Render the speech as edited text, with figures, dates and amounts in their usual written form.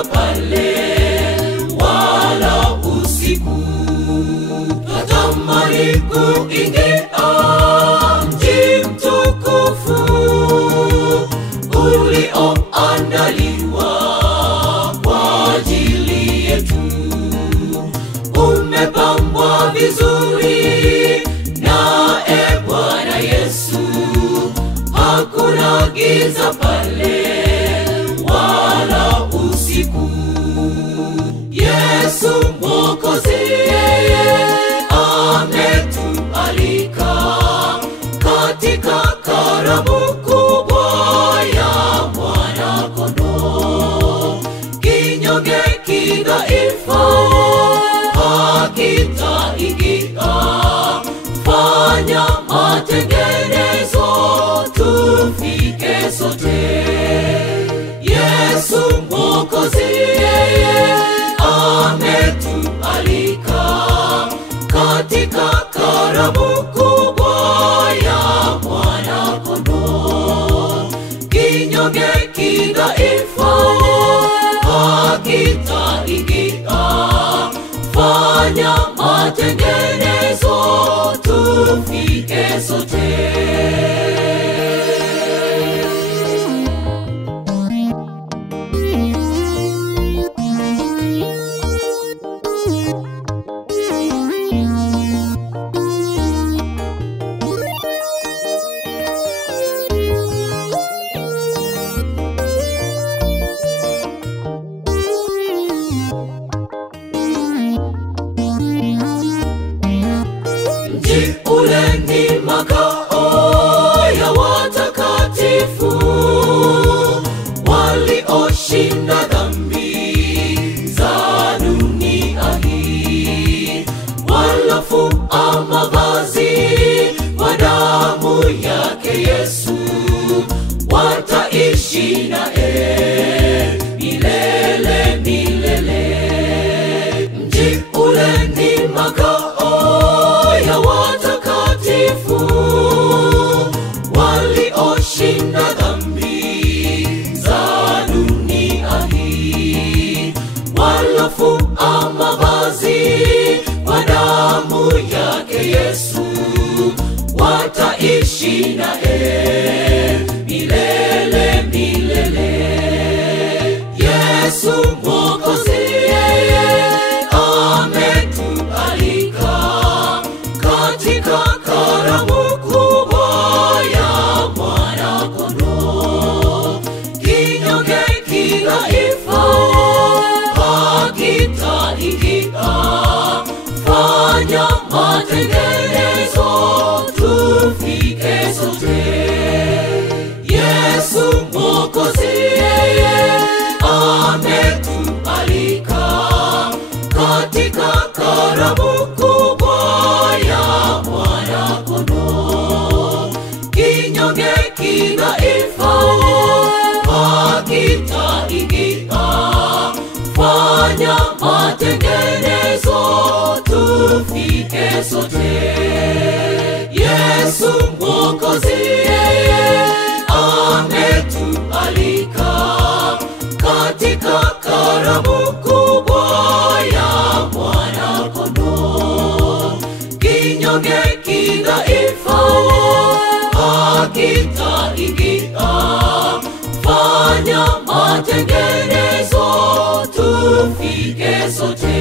giza pale wala usiku. Natamani kuingia mji mtukufu ulioandaliwa kwa ajili yetu. Umepambwa vizuri naye Bwana Yesu, hakuna giza pale wala usiku. Yesu Mwokozi yeye ametualika katika karamu kubwa ya Mwana-Kondoo. Kinyonge kidhaifu hakitaingia, fanya matengenezo tufike sote. Yesu Mwokozi yeye ametualika katika karamu kubwa ya Mwana-Kondoo. Kinyonge kidhaifu hakitaingia, fanya matengenezo tufike sote. Mji ule ni makao ya watakatifu walioshinda dhambi za dunia hii, walofua mavazi kwa damu yake Yesu, wataishi naye milele milele. Mji ule ni makao ya watakatifu walioshinda dhambi za dunia hii, walofua mavazi kwa damu yake Yesu, wataishi naye milele milele. Yesu Mwokozi yeye ametualika katika karamu kubwa ya Mwana-Kondoo. Kinyonge kidhaifu hakitaingia, fanya matengenezo tufike sote. Yesu Mwokozi yeye ametualika katika karamu kubwa ya Mwana-Kondoo. Kinyonge kidhaifu hakitaingia, fanya matengenezo tufike sote. Yesu Mwokozi yeye ametualika katika karamu kubwa ya Mwana-Kondoo. Kinyonge kidhaifu hakitaingia, fanya matengenezo tufike sote.